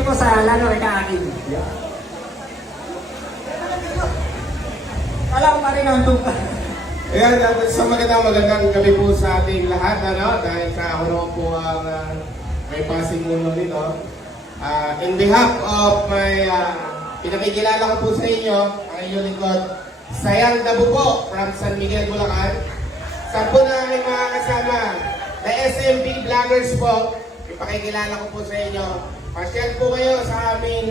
you po sa lalo kay Kaakin. Alam pa rin ang tupa. Ayan, sa magandang gabi po sa ating lahat, dahil sa ako po ang may pasimuno dito. In behalf of my pinakikilala ko po sa inyo, ang inyong lingkod, Sayang Dabu po, from San Miguel, Bulacan. Sa po na aming mga kasama, the SMB Vloggers po, ipakikilala ko po sa inyo. Pasyal po kayo sa aming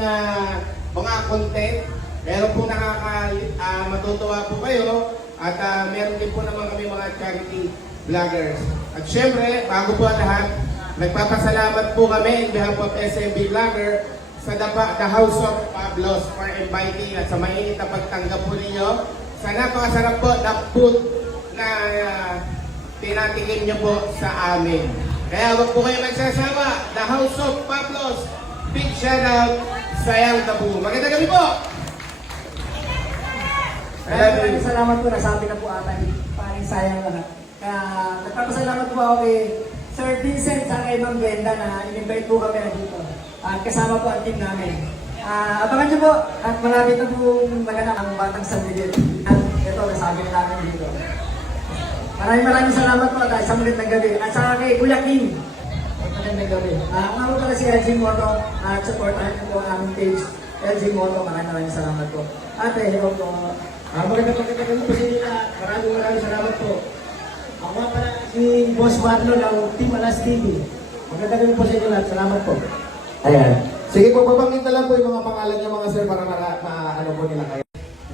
mga content. Meron po matutuwa po kayo. At meron din po naman kami mga charity vloggers. At syempre, bago po ang lahat, nagpapasalamat po kami in behalf of SMB Vlogger sa The House of Pablos for inviting at sa mainit na pagtanggap po ninyo sa napakasarap po na food na tinatikim nyo po sa amin. Kaya wag po kayo magsasawa. The House of Pablos, big shout out, Sayang Dabu. Magandang gabi po! Maraming salamat po, nasabi na po ata ni paring sayang lahat. Kaya nagpapasalamat po ako kay Sir Vincent sa kay Ma'am Glenda na in-invite po kami na dito. At kasama po ang team namin. Abangan niyo po at marami na pong maganda ang Batang San Miguel. At ito, nasabi na namin dito. Maraming salamat po at isang magandang gabi. At saka kay Kuya King. Magandang gabi. Nga po pala si LG Moto at supportahan niyo po ang aming page LG Moto. Maraming salamat po. Ate, hello po. Magandang po sa inyo lahat. Maraming salamat po. Ako nga pala si Boss Marlo ng Team Alas TV. Magandang po sa inyo lahat. Salamat po. Ayan. Sige po, babangin na lang po yung mga pangalan niyo mga sir para ano po nila kayo.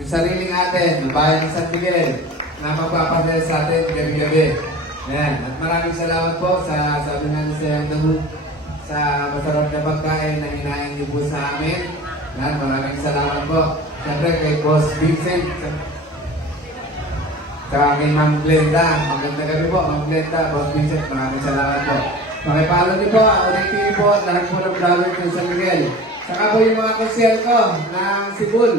Yung sariling atin, ng bayan ng San Miguel, na magpapasaya sa atin gabi-gabi. Ayan. At maraming salamat po sa sabi nga ni Sayang Dabu sa masarap na pagkain na hinahin niyo po sa amin. Ayan, maraming salamat po. Siyempre kay Boss Vincent. Saka kay Ma'am Glenda. Magandang gabi po, Ma'am Glenda, Boss Vincent. Maraming salamat po. Pakipalo niyo po, Unik TV po, at lahat po ng vlogger ng San Miguel. Saka po yung mga konsyel ko ng Sibul.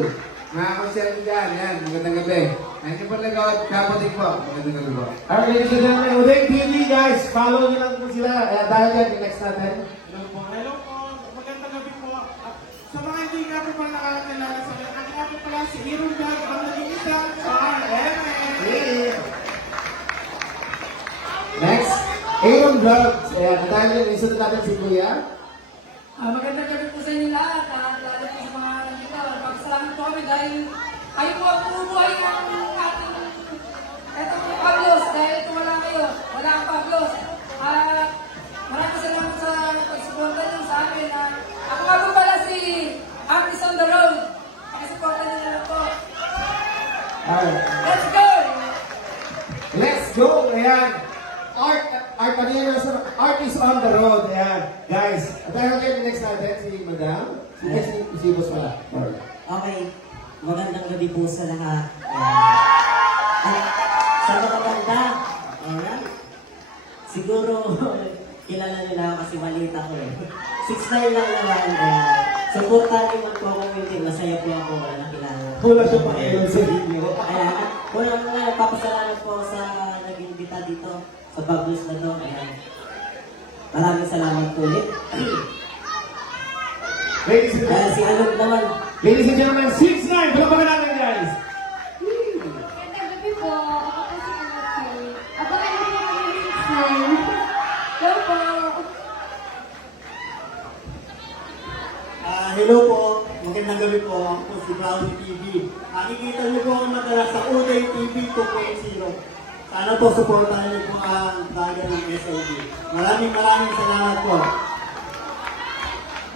Mga konsyel ko dyan, yan, magandang gabi. Thank you po nag-out, kapotik po. Magandang gabi po. Alright, ladies and gentlemen, Uday TV guys, follow nyo lang po sila. Dahil yan, next natin. Hello po, magandang gabi po. At sa mga hindi nga po pala nakakilala sa akin, ang nga po pala si Aaron Vlog, ang naging isang RMA. Next, Aaron Vlogs. Ayan, dahil yan, isunod natin si Kuya. Magandang gabi po sa inyo lahat. Lalo po sa mga nandito. Pagkasalamat po kami dahil kayo po ang bumubuhay ng ating eto po Pablos. Dahil ito wala kayo. Wala ang Pablos. Maraming salamat sa pagsuporta niyo sa amin. Ako nga po pala si Artist on the Road. Pakisuporta niyo na lang po. Alright. Let's go! Let's go! Ayan. Art is on the road. Ayan. Guys, at dahil kayo next natin, si Madam. Si Boss pala. Alright. Okay, magandang gabi po sa lahat. Sa mga banda, ayan, siguro kilala nila ako kasi balita ko eh. 6'9" lang naman, supportan naman po ako hindi, masaya po ako, wala na kilala. Wala siya pa ngayon sa inyo. Ayan, at unang papasalamat po sa nag-imbita dito sa Pablos na to. Ayan. Maraming salamat po ulit. Ladies Si Alok naman, and gentlemen, 6'9". Palapakan natin guys. Magandang gabi po. Ako po si Anaki. Abangan niyo po kami next time. Go po! Hello po, magandang gabi po. Ako po si Brownie TV. Nakikita niyo po ang madalas sa Uday TV 2.0. Sana po supportahan niyo po ang vlogger ng SLB. Maraming salamat po.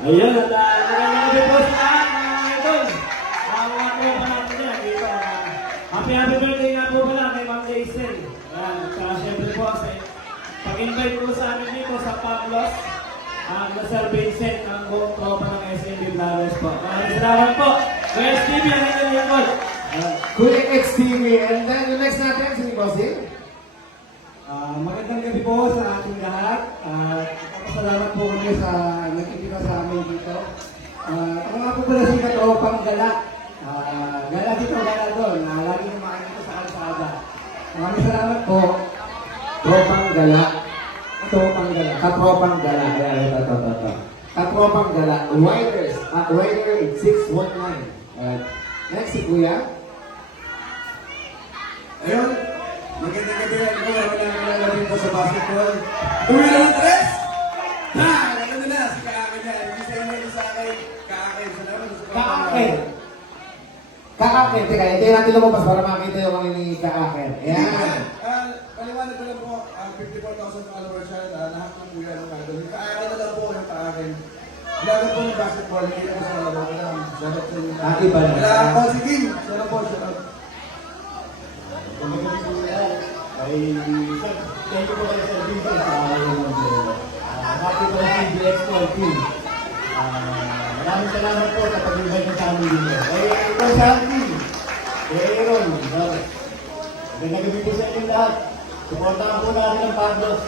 Ayan, at magandang gabi po sa lahat, mga idol. Mga kuya pa natin yan. Dito, happy birthday nga po pala kay Ma'am Jason. Ayan, at saka syempre po, pag-invite po sa amin dito sa Pablos, na Sir Vincent, ang buong tropa ng SMB Vloggers po. Maraming salamat po. Kuya XTV, ang inyong lingkod. Kuya XTV, and then the next natin, si Bossing. Magandang gabi po sa ating lahat. Salamat po kami sa nagkikita sa amin dito. Ako nga po pala si Katropang Gala. Gala dito, gala doon. Lagi na makikita sa kalsada. Maraming salamat po. Tropang Gala. Katropang Gala. Katropang Gala. Ayan, ito. Katropang Gala, Riders, at Rider 619. Alright. Next, si Kuya. Ayun, magandang gabi rin ko. Wala dito sa basketball. Kuya ng tres! Ha! Alam nila, si Kaake niya. Hindi sa inyo sa akin. Kaake. Salamat sa Kaake. Kaake. Teka, hindi natin lumabas para makita yung mga ni Kaake. Ayan. Paliwanag ko lang po, 54,000 followers siya. Lahat ng kuya ng gagawin. Kaake na lang po yung Kaake. Lahat po ng basketball. Hindi na po sa labo. Salamat sa inyo. Ate ba na? Wala ako, sige. Salamat po. Salamat. Magandang po yan. Ay, thank you po kayo sa video sa araw ng Benda. Happy birthday, BX12 team. Maraming salamat po sa pag-invite niyo sa amin dito. Ay, ito sa amin. Aaron, magandang gabi po sa inyo lahat. Supportahan po natin ang Pablos.